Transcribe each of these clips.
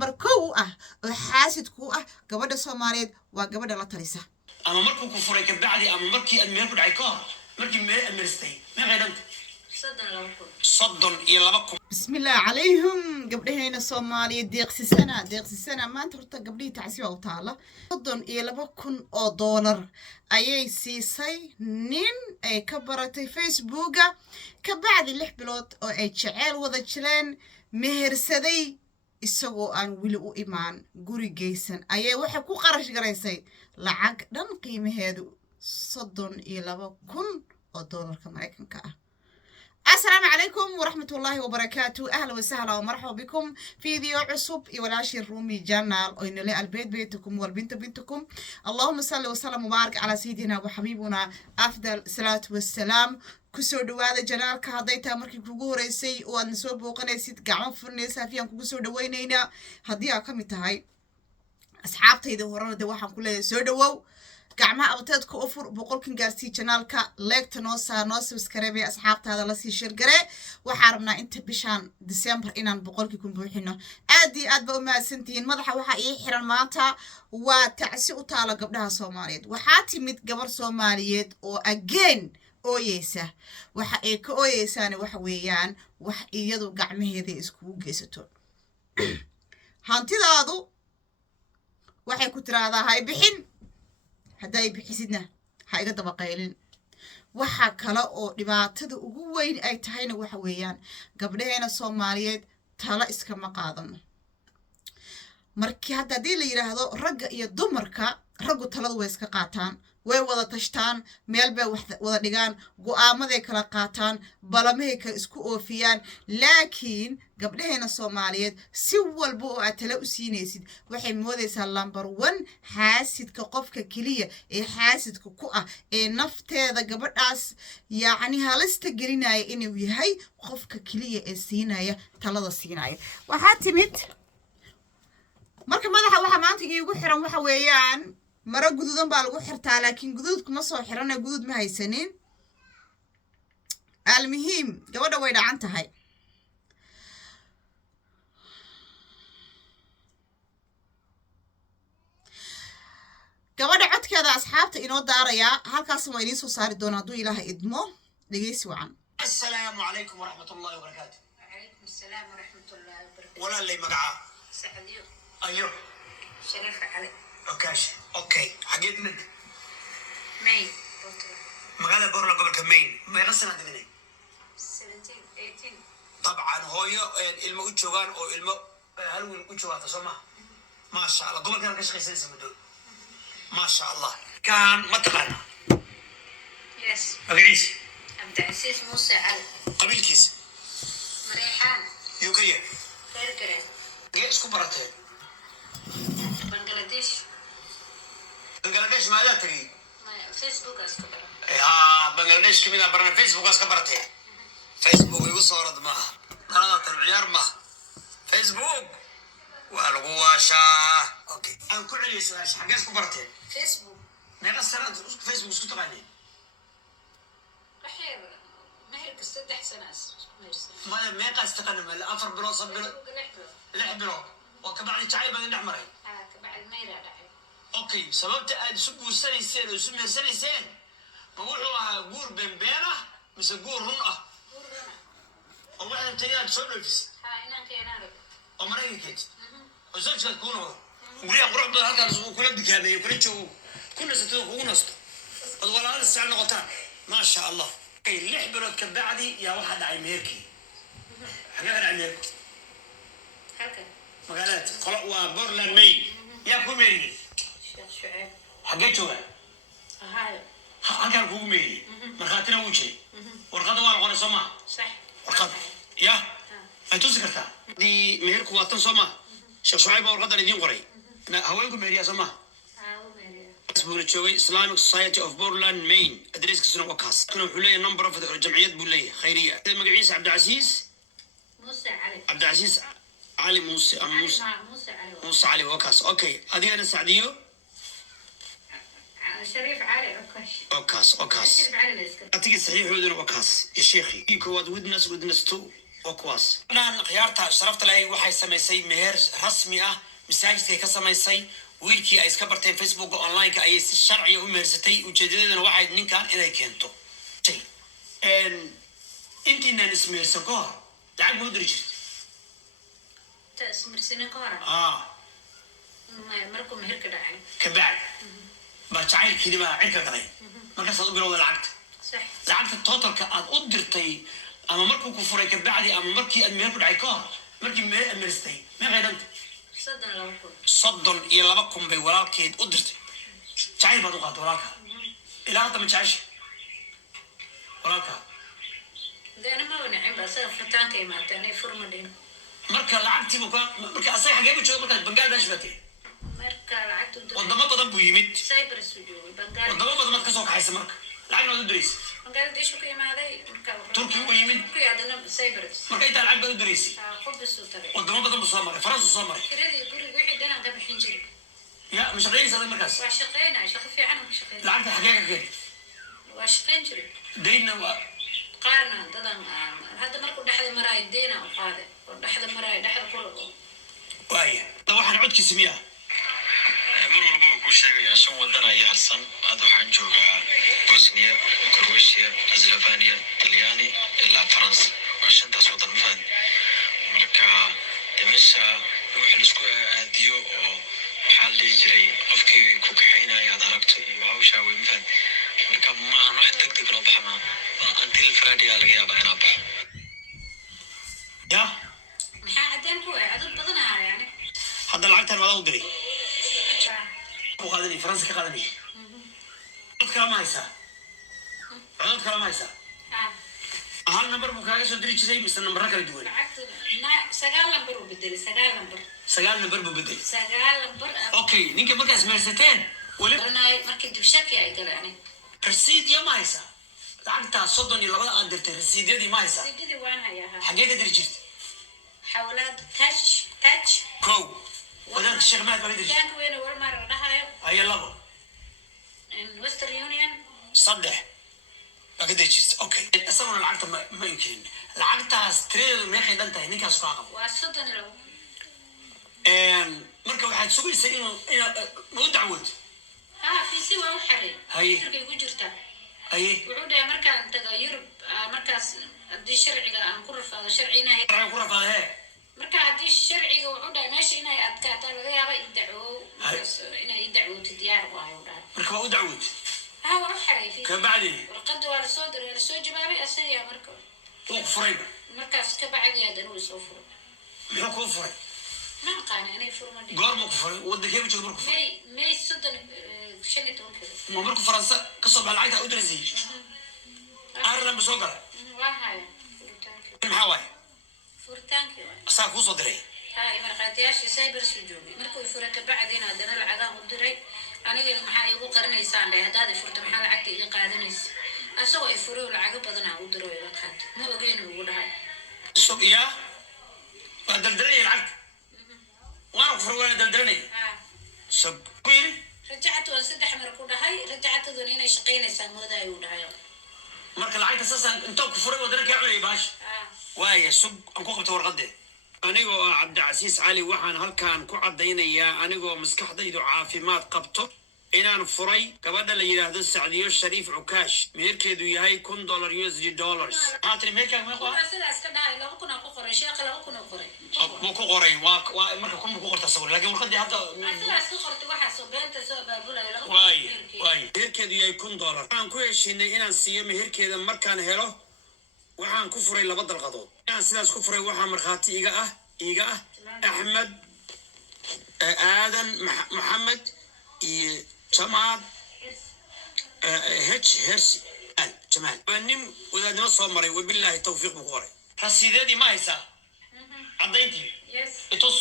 لمبر كو وحاسد كو قبل الصوماليات وقبل لا تريسه أما مركو كفرك بعدي أما مركي الميركو دعيكار مركي المرستي ما غير أنت صدن إلى بكم بسم الله عليهم قبل هنا الصومالية ديق سنة ما أنت رحت قبلي تعسيب أو تعالى صدن إلى بكم أو دولار أي سيسي نين أي كبرتي فيسبوك كبعد اللي بلوت أو أي شعال وذا شلان مهر سدي isagoo aan wili u imaan guri geysan ayay waxa ku qarash garaysay lacag dhan qiimaheedu 32,000 oo doolarka Mareykanka ah. السلام عليكم ورحمة الله وبركاته. أهلا وسهلا ومرحبا بكم في فيديو عصب يولاشي الرومي جانال وإن لي البيت بيتكم والبنت بنتكم. اللهم صل وسلم وبارك على سيدنا وحبيبنا أفضل الصلاة والسلام. كسر دواد جنال كهديتا مركي كوغو ريسي وأن سوب وقنيسيت قاعد فرنيسا فيها كوغو دوينينا هديها كمتهاي أصحابتي ذو هرانا دواحا كلها سودوو gacmaha abteedka u fur boqolkan gaarsii channelka leegta noo saar noo subscribe asxaabtaada la sii share gare waxaan rabnaa inta bishan December inaan boqolkii ku buuxino aad iyo aad ba u mahadsantihiin madaxa waxa ii xiran maanta waa tacsi u taala gabdhaha Soomaaliyeed waxaa timid gabar Soomaaliyeed oo again ooyeysa waxa ay ka ooyeysaan waxa weeyaan wax iyadu gacmaheeda isku geysato hantidaadu waxay ku tiraahdaa hay bixin hadday bixisidna ha iga daba qaylin waxa kale oo dhibaatada ugu weyn ay tahayna waxa weeyaan gabdhaheena Soomaaliyeed tala iska ma qaadano markii hadii la yiraahdo ragga iyo dumarka raggu talada way iska qaataan way wada tashtaan meel bay wada dhigaan go'aamaday kala qaataan balamahay kala isku oofiyaan laakiin gabdhaheena Soomaaliyeed si walba oo aad tala u siinaysid waxay moodaysaa number 1 xaasidka qofka kaliya ee xaasidka ku ah ee nafteeda gabadhaas yaani halista gelinaya inuu yahay qofka kaliya ee siinaya talada siinaya waxa timid marka madaxa waxa maanta iigu xiran waxa weeyaan mara gududan baa lagu xirtaa laakiin gududku ma soo xirana gudud ma haysanin almuhiim gabadha way dhacan tahay gabadha codkeeda asxaabta inoo daaraya halkaas ma idin soo saari doona haduu Ilaahay idmo dhageysi wacan. Assalaamu alaykum wa rahmatullahi wa barakatuh. Wa alaykum assalam wa rahmatullahi wa barakatuh. wala lay magaca Saxadiyo ayo Sharif Ali اوكي حقيت لك مين مقالة بورلا قبل كمين ما يغسل هذا مني 17 18 طبعا هويو المو جوغان او المو هلوين وجوغان تسمع ما شاء الله قبل كان كشخيص اسمه دول ما شاء الله كان متقنا يس اغيش عبد العزيز موسى علي قبيل كيس مريحان يوكيه غير كريم اسكو برتين بنغلاديش ماذا تريد؟ فيسبوك اسكبر بنغلاديش كمينة برنا فيسبوك اسكبرتين فيسبوك يوصل معها قناة العيار معها فيسبوك والغواشة اوكي انا كل اللي يسوي حاجة اسكبرتين فيسبوك ما يغسل فيسبوك اسكو تغني بحير مهر كستدح سنة ما يقاس تقنم الافر بلو صب بلو لحبلو وكبعد تعيب من النحمرين كبعد ميرا دحي اوكي سببت سوق سنين وسمي سنين بقولوا جور بنبينه مش جور رنقه او واحد تاني تسولفس انا كينارك عمري كده وزوجك تكونوا ولي اقرب هذا كل دكانه كل شيء كنا ستكون نص ولا هذا الساعه نقطان ما شاء الله اي لحبرت كبعدي يا واحد عميركي حاجه عميركي هكذا مقالات قلق وبورلاند مي يا كوميري شعيب حقيتوا هاي halkan kugu meeyay markaatina uu jeey warqada waa la qoray Soomaa صح warqad ya ay tusi kartaa di meherku waa tan Soomaa Sheekh Shuayb warqada idin qoray haweenku meeriya Soomaa asbuuna joogay Islamic Society of Portland Maine adreeskiisuna waa kaas kuna wuxuu leeyahay number of jamciyad buu leeyahay khayriya magaciisa Cabdilcasiis موسى علي Cabdilcasiis علي موسى موسى علي وكاس اوكي هذه انا سعديو شريف علي اوكاس شريف علي أتيجي صحيح ودنا وكاس يا شيخي كواد ودنس تو وكواس أنا خيارتها شرفت لي وحي سميسي مهر رسمي مساجد كي كسميسي ويلكي أي سكبرتين فيسبوك أونلاين كأي الشرعي ومرستي وجديدنا واحد من كان إلى كنتو شيء أنت نسمير سكور تعال مدرج تأسمر سنة كورة ما مركم مهر كداعي كبعد بتعال كلمة عركة قليل ما قصد أقول العقد صح العقد التوتال كأد قدرتي أما مركو كفري كبعدي أما مركي المهر كداعي كور مركي مرستي ما غير أنت صدق لو كنت صدن إلى لبكم بولالكيد قدرتي تعال بدو قاد ولالك إلى هذا متعش ولالك ده أنا ما ونعم بس فتان كي ما تاني فرمدين marka lacagtii marka asay xagee u joogo markaad Bangladesh batay marka lacagtu wadamo badan buu yimid Cyprus u joogo Bangladesh wadamo badan ma ka soo kaxaysa marka lacagna wad u diraysa Bangladesh ku imaaday marka Turki u yimid ku yaadana Cyprus marka inta lacag baad u diraysa qubis u tagay wadamo badan buu soo maray Faransa soo maray kiradii guriga wixii dhan aan ka bixin jiray ya mش shaqeynaysa markaas waa shaqeynaa shaqo fiican oo shaqeynaa lacagta xagee ka keen waa shaqeyn jiray deynna waa qaarna dadan hadda markuu dhaxda maraay deena u qaaday oo dhaxda maraay dhaxda kulago waaya waxaan codkiisa miyaa mar walba uu ku sheegayaa 5 wadan ayaa harsan hadda waxaan joogaa Bosnia, Croatia, Slovenia, Talyaani ilaa France waa 5 wadan maan marka meesha wax la isku aadiyo oo waxaa la jiray qofkii ku kaxeynaya aad aragto iyo hawsha way maan marka ma wax degdeg loo baxma until Friday laga yaabaa inaan baxo ya maxaa cadaan ku ah dad badan ah yani hadda lacagtan wada u diray ku qaadanay Faransa ka qaadanay dad kala ma haysaa codad kala ma haysaa hal number buu kaaga soo diri jiray mise number kala duwan lacagtu sagaal lambar u bedelay sagaal number buu bedelay sagaal lambar okay ninka markaas meersateen wali markii dib shaki ay galeen rasiid ya ma haysaa lacagtaa 32 aad dirtay rasiidyadii ma haysaa sidii waan hayaa xagee ka diri jirtay حولات تاتش كو ودان الشيخ مات بقدر كان وين اول مره dhahayo هيا لبو in Western Union صدح بقدر جيست اوكي اصلا العقد ما يمكن العقد ستريل ما يخي دنت هنيك اسقاق وصدن لو marka waxaad sugaysaa inuu dacwad في سوى وحري تركي ku jirta haye wuxuu dhahay markaan tago Yurub markaas hadii sharciga aan ku rafaado sharciina ku rafaadee marka hadii sharciga wuxuu dhahay meesha inay adkaato laga yaabo inay dacwooto diyaar waayo dhahay marka waa u dacwad waa xaray fi ka bacdi warqad waa la soo diray la soo jawaabay asaga marka uu furay markaas ka bacdi adan uu soo furay muxuu ku furay ma qaan inay furma goor ma ku furay wadakee joog markuu furay may sodan shanito ma markuu Faransa ka soo baxay lacagta u diray Ireland ma soo galay waa hay maxaa waay furitaanki waay asaa ku soo diray marqaatiyaasha Cyprus joogay markuu furay ka bacdina adana lacag u diray aniga maxaa igu qarinaysaan dhahay hadaad furto maxaa lacagta iga qaadanaysa asoo ay furay lacag badan u diray iga qaad ma ogeyn ugu dhahay suuqiya waa daldalay lacag وانا كفر وانا دلدلني سب كويني رجعت وصدح مركو دهي رجعت دونينا شقينيسا مودا يو دهي marka lacagta sasan inta ku furay wadanka cunay baash waaya sub aan ku qabto warqade anigoo Cabdicasiis Cali waxaan halkaan ku cadeynayaa anigoo maskaxdaydu caafimaad qabto inaan furay gabadha la yiraahdo Saadiyo Shariif Ukaash meherkeedu yahay $1,000 USD haatri meherkaaga ma qoray sidaas ka dhahay 2,000 ku qoray sheekh 2,000 qoray ma ku qoray waa marka ku qorta sawir laakiin warqadii hadda sidaas ku qortay waxa soo beenta soo baabulay waay meherkeedu yahay $1,000 waxaan ku heshiinay inaan siiyo meherkeeda markaan helo waxaan ku furay 2 dalqadood inaan sidaas ku furay waxaa markhaati iga ah Axmed Aadan Maxamed iyo Jamaal Hersi Jamaal banim wadaadnimo soo maray wabillahi tawfiiq ku qoray rasiidadii ma haysaa cadayntii yes itus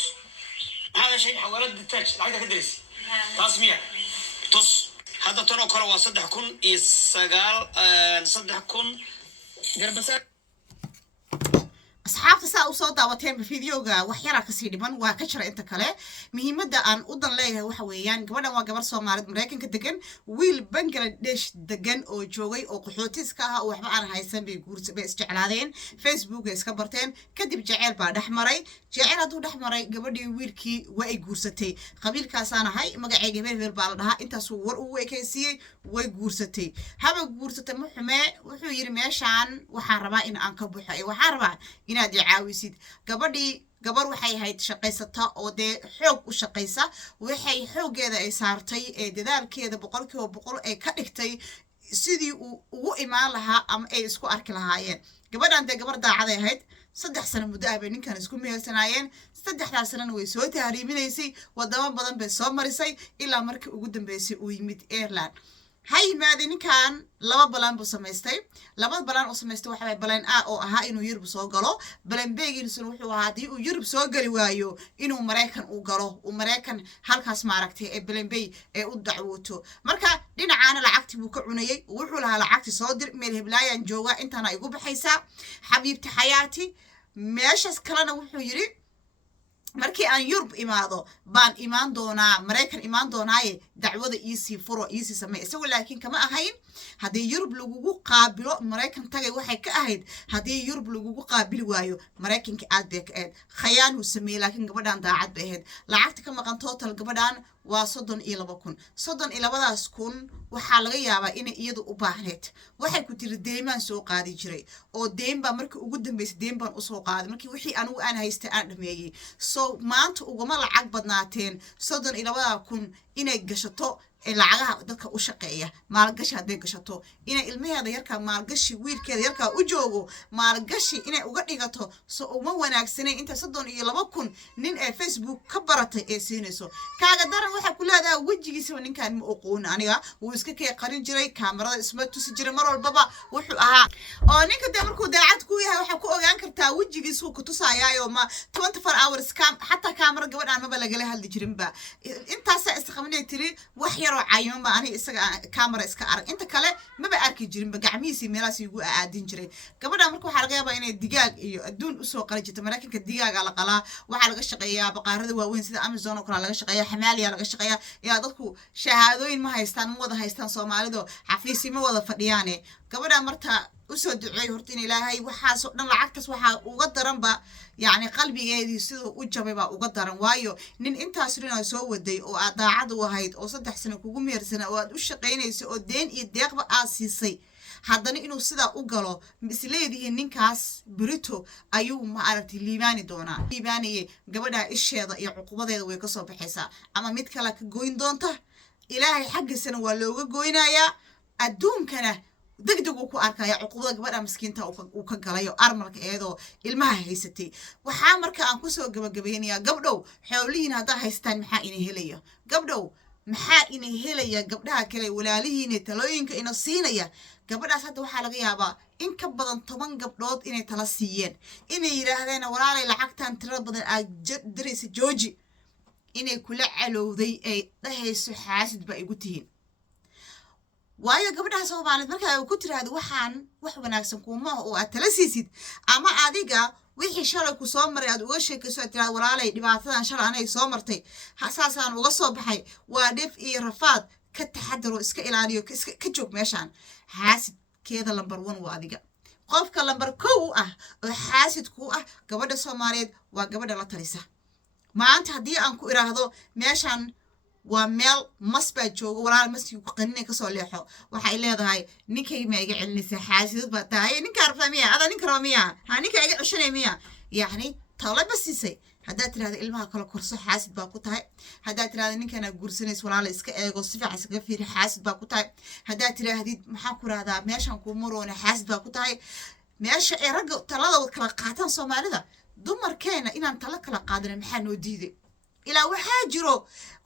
hada shay xawaalad taaj lacagta ka diraysi tasmiya tus hadda tan oo kale waa 3,009 3,000 garbasa asxaabta saa u soo daawateen fiidiyoga wax yara ka sii dhiman waa ka jira inta kale muhiimadda aan u dan leeyahay waxa weeyaan gabadhan waa gabar Soomaaliyeed Mareykanka degan wiil Bangladesh degan oo joogay oo qaxootiska ah oo waxba aan haysan bay isjeclaadeen Facebook ay iska barteen kadib jaceyl baa dhaxmaray jaceyl haduu dhaxmaray gabadhii wiilkii waa ay guursatay qabiilkaasaan ahay magacayga hebel baa la dhahaa intaas war uu ekaysiiyay way guursatay haba guursatay muxume wuxuu yiri meeshaan waxaan rabaa in aan ka baxo waxaan rabaa inaad i caawisid gabadhii gabar waxay ahayd shaqaysata oo dee xoog u shaqaysa waxay xoogeeda ay saartay ee dadaalkeeda 100% ay ka dhigtay sidii uu ugu imaan lahaa ama ay isku arki lahaayeen gabadhan dee gabar daacad ahayd 3 sano muddo ah bay ninkan isku meersanaayeen 3 sanana way soo tahriibinaysay wadamo badan bay soo marisay ilaa markii ugu dambeysay uu yimid Ireland hay maadi ninkan laba balan buu samaystay laba balan oo samaystay waxa balan A oo ahaa inuu Yurub soo galo balan B giisuna wuxuu ahaa hadii uu Yurub soo gali waayo inuu Mareykan u galo uu Mareykan halkaas ma aragtay ee balan B ee u dacwooto marka dhinacaana lacagti buu ka cunayay wuxuu lahaa lacagti soo dir meel heblaayaan jooga intana igu baxaysa xabiibti xayaati meeshas kalena wuxuu yiri markii aan Yurub imaado baan imaan doonaa Mareykan imaan doonaaye dacwada iisi furo iisi samee isagu laakiin kama ahayn hadii Yurub lagugu qaabilo Mareykan tagay waxay ka ahayd hadii Yurub lagugu qaabili waayo Mareykanka aad bay ka ahayd khayaan uu sameeyay laakiin gabadhan daacad bay ahayd lacagta ka maqan total gabadhan waa 32,000 32,000 waxaa laga yaabaa inay iyadu u baahneed waxay ku tiri deemaan soo qaadi jiray oo deem baa markii ugu dambeysay deem baan u soo qaaday markii wixii anigu aan haystay aan dhameeyay so maanta uguma lacag badnaateen 32,000 inay gashato lacagaha dadka u shaqeeya maalgashi haday gashato inay ilmaheeda yarka maalgashi wiilkeeda yarka u joogo maalgashi inay uga dhigato soo uma wanaagsanay inta 32,000 nin ee Facebook ka baratay ee siinayso kaaga daran waxa ku leedahay wajigiisa ninkan ma aqoon aniga wuu iska kee qarin jiray kaamirada isma tusi jiray mar walbaba wuxuu ahaa oo ninka de markuu daacad ku yahay waxa ku ogaan kartaa wajigiisa ku tusayaayo ma 24 hours hatta kaamira gabadhan ma laga hadli jirin ba intaas isqabanay tiri wax yaro cayman ba ani isaga camera iska arag inta kale maba arki jirin ba gacmihiisa meelaas igu aadin jiray gabadha markuu waxa laga yaabaa inay digaag iyo adduun u soo qali jirto Mareykanka digaaga la qalaa waxa laga shaqeeyaa baqaarada waaweyn sida Amazon oo kale laga shaqeeyaa xamaaliya laga shaqeeyaa yaa dadku shahaadooyin ma haystaan ma wada haystaan Soomaalidu xafiisi ma wada fadhiyaan gabadha marta u soo duceey horta in Ilaahay waxa soo dhan lacagtaas waxa uga daran ba يعني qalbigeedii sidoo u jabay baa uga daran waayo nin intaas rina soo waday oo aad daacad u ahayd oo 3 sano kugu meersana oo aad u shaqeynayso oo deen iyo deeqba aad siisay haddana inuu sida u galo misleedihiin ninkaas Brito ayuu ma aragtay liibaani doonaa liibaaniye gabadha isheeda iyo cuqubadeeda way ka soo baxaysaa ama mid kale ka gooyn doonta Ilaahay xaqiisana waa looga gooynayaa adduunkana degdeg uu ku arkaya cuqubada gabadha miskiinta uu ka galayo armalka eedo ilmaha haysatay waxa marka aan ku soo gabagabeynaya gabdhow xoolihiin hada haystaan maxaa inay helaya gabdhow maxaa inay helaya gabdhaha kale walaalihiin talooyinka ina siinaya gabadhaas hadda waxa laga yaabaa in ka badan 10 gabdhood inay tala siiyeen inay yiraahdeen walaalay lacagtan tiro badan aad diraysa jooji inay kula calowday ay dhahayso xaasid ba igu tihiin waayo gabadha Soomaaliyeed marka ay ku tiraahdo waxaan wax wanaagsan kuma oo aad tala siisid ama adiga wixii shalay ku soo maray aad uga sheekayso tiraahdo walaalay dhibaatadan shalay anay soo martay hasaasaan uga soo baxay waa dhif iyo rafaad ka taxadaro iska ilaaliyo ka joog meeshan xaasidkeeda number 1 waa adiga qofka number 2 ah oo xaasid ku ah gabadha Soomaaliyeed waa gabadha la talisa maanta hadii aan ku iraahdo meeshan waa meel masba joogo walaal masku qaninay ka soo leexo waxay leedahay ninkay ma iga celinaysa xaasidad ba tahay ninka arfamiya ada ninka ramiya ha ninka iga cushanaymiya yaani talaba siisay hadaa tiraahdo ilmaha kala korso xaasid ba ku tahay hadaa tiraahdo ninkana guursanayso walaal iska eego si fiican iska fiiri xaasid ba ku tahay hadaa tiraahdo maxaa ku raahdaa meeshan ku maroona xaasid ba ku tahay meesha ay rag talada kala qaataan Soomaalida dumarkeena inaan tala kala qaadana maxaa noo diiday ilaa waxa jiro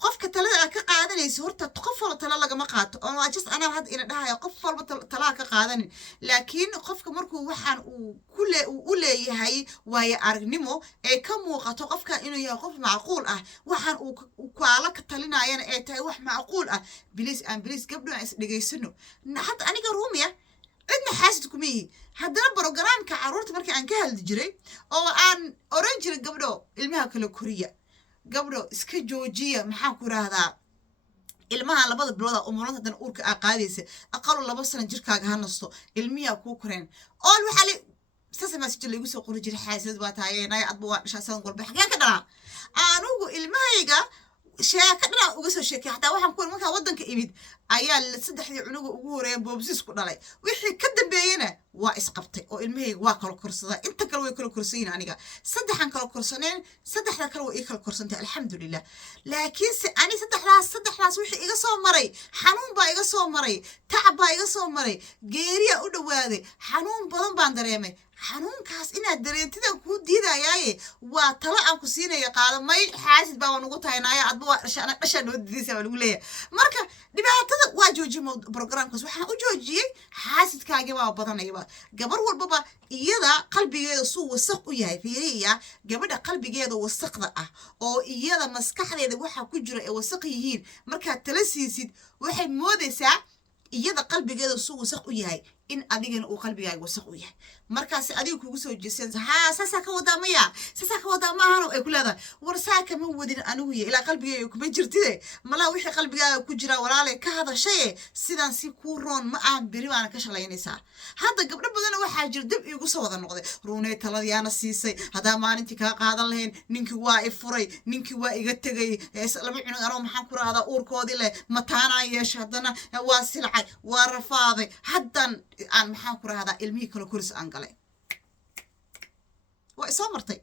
qofka talada ka qaadanayso horta qof walba tala laga ma qaato oo just ana had ina dhahayo qof walba tala ka qaadanin laakiin qofka markuu waxaan uu leeyahay way aragnimo ee ka muuqato qofka inuu yahay qof macquul ah waxaan uu kaala ka talinayana ee tahay wax macquul ah bilis aan bilis gabdho is dhigaysano hadda aniga ruumiya cidna xaasid kuma yihi haddana brogaraamka carruurta markii aan ka hadli jiray oo aan oran jiray gabdho ilmaha kala koriya gabdho iska joojiya maxaan ku idhaahdaa ilmaha labada bilooda umulanta haddana uurka aa qaadaysa aqalo 2 sano jirkaaga ha nasto ilmiyaa kuu koreen ool waxaa li sasa maasijir laigu soo qori jiray xaasidad waa taayeenaya adba waa dhashaa sadan golbe xageen ka dhalaa anugu ilmahayga sheeka dhanaa uga soo sheekay xataa waxaan ku markaa waddanka imid ayaa 3 cunuga ugu horeeyeen boobsiis ku dhalay wixii ka dambeeyena waa isqabtay oo ilmahayga waa kala korsadaa inta kale way kala korsayin aniga 3 kala korsaneen 3 kale way kala korsantay alxamdulillah laakiin se ani 3 wixii iga soo maray xanuun baa iga soo maray tacab baa iga soo maray geeriya u dhawaaday xanuun badan baan dareemay xanuunkaas inaad dareentidan kuu diidayaaye waa talo aan ku siinaya qaado may xaasid baa nugu tahaynaya adba waa dhashaa noo diidaysa waa lagu leeyahay marka dhibaatada waa joojiyey programkaas waxaan u joojiyey xaasidkaagii baa badanayaba gabar walbaba iyada qalbigeeda suu wasaq u yahay fiiriya gabadha qalbigeeda wasaqda ah oo iyada maskaxdeeda waxa ku jira ee wasaq yihiin markaad tala siisid waxay moodaysaa iyada qalbigeeda suu wasaq u yahay in adigana uu qalbigaaga wasaq u yahay markaas adigu kugu soo jeesanaysa ha sasa ka wada maya sasa ka wada maahan ay ku leedahay war saaka ma wadin anigu ila qalbigaaga kuma jirtide mala wixii qalbigaaga ku jira walaalay ka hadashay sidaan si ku roon ma aan biri waan ka shalaynaysaa hadda gabdho badan waxa jir dib igu soo wada noqday ruunay taladiyaana siisay hada maalintii ka qaadan lahayn ninkii waa i furay ninkii waa iga tagay laba cunug anoo maxaan ku raahdaa uurkoodii leh mataana yeeshay haddana waa silcay waa rafaaday haddan aan maxaan ku raahdaa ilmihii kala koris aan galay waa isoo martay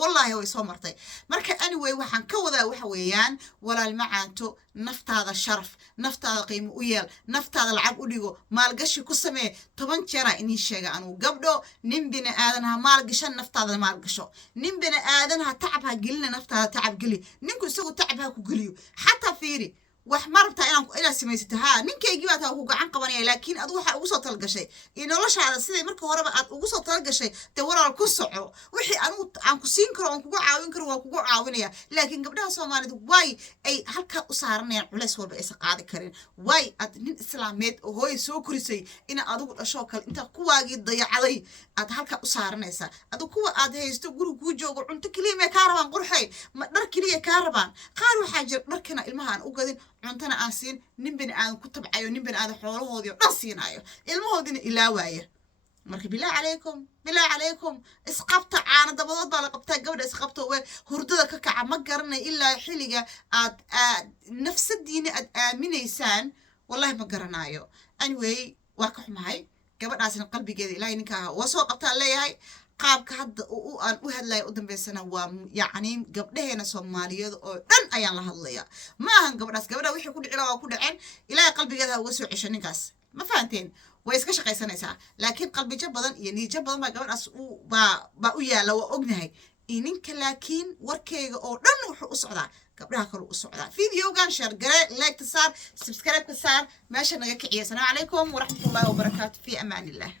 wallahi way soo martay marka anyway waxaan ka wadaa waxa weeyaan walaal macaanto naftaada sharaf naftaada qiimo u yeel naftaada lacag u dhigo maalgashi ku samee 10 jeer inii sheega anu gabdho nin bini aadan ha maalgashan naftaada maalgasho nin bini aadan ha tacab ha gelina naftaada tacab geli ninku isagu tacab ha ku geliyo xataa fiiri wax marabta inaan samaysato ha ninkaygii baa taa ku gacan qabanaya laakiin adu waxa ugu soo talgashay in noloshaada sidii marka horeba aad ugu soo talgashay de walaal ku soco wixii aan ku siin karo aan kugu caawin karo waa kugu caawinaya laakiin gabdhaha Soomaalidu way ay halka u saaranayaan culays walba ay qaadi karin way ad nin islaameed oo hooy soo korisay in adigu dhasho kale inta kuwaagii dayacday aad halka u saaranaysa adu kuwa aad haysto guriga ku joogo cunto kaliya ka rabaan qurxay ma dhar kaliya ka rabaan qaar waxa jir dharkana ilmaha aan u gadin cuntana aan siin nin bini aadan ku tabcayo nin bini aadan xoolahoodii oo dhan siinayo ilmahoodina ilaawaya marka bilaa calaykum isqabta caana dabadood baa la qabtaa gabadha isqabto way hurdada ka kaca ma garanay ilaa xilliga aad nafsadiina aad aaminaysaan wallahi ma garanayo anyway waa ka xumahay gabadhaasna qalbigeeda ilaahay ninkaa waa soo qabtaa leeyahay qaabka hadda aan u hadlay u dambeysana waa yacni gabdhaheena Soomaaliyeed oo dhan ayaan la hadlayaa ma ahan gabadha wixii ku dhicila waa ku dhaceen ilaahay qalbigeeda uga soo cesho ninkaas ma fahanteen way iska shaqaysanaysaa laakiin qalbijo badan iyo niijo badan baa gabadhaas baa u yaala waa ognahay ininka laakiin warkeyga oo dhan wuxuu u socdaa gabdhaha kale u socdaa videogan share gare like ta saar subscribe ka saar meesha naga kiciya assalaamu calaykum waraxmatullaahi wabarakaatu fi amaanillah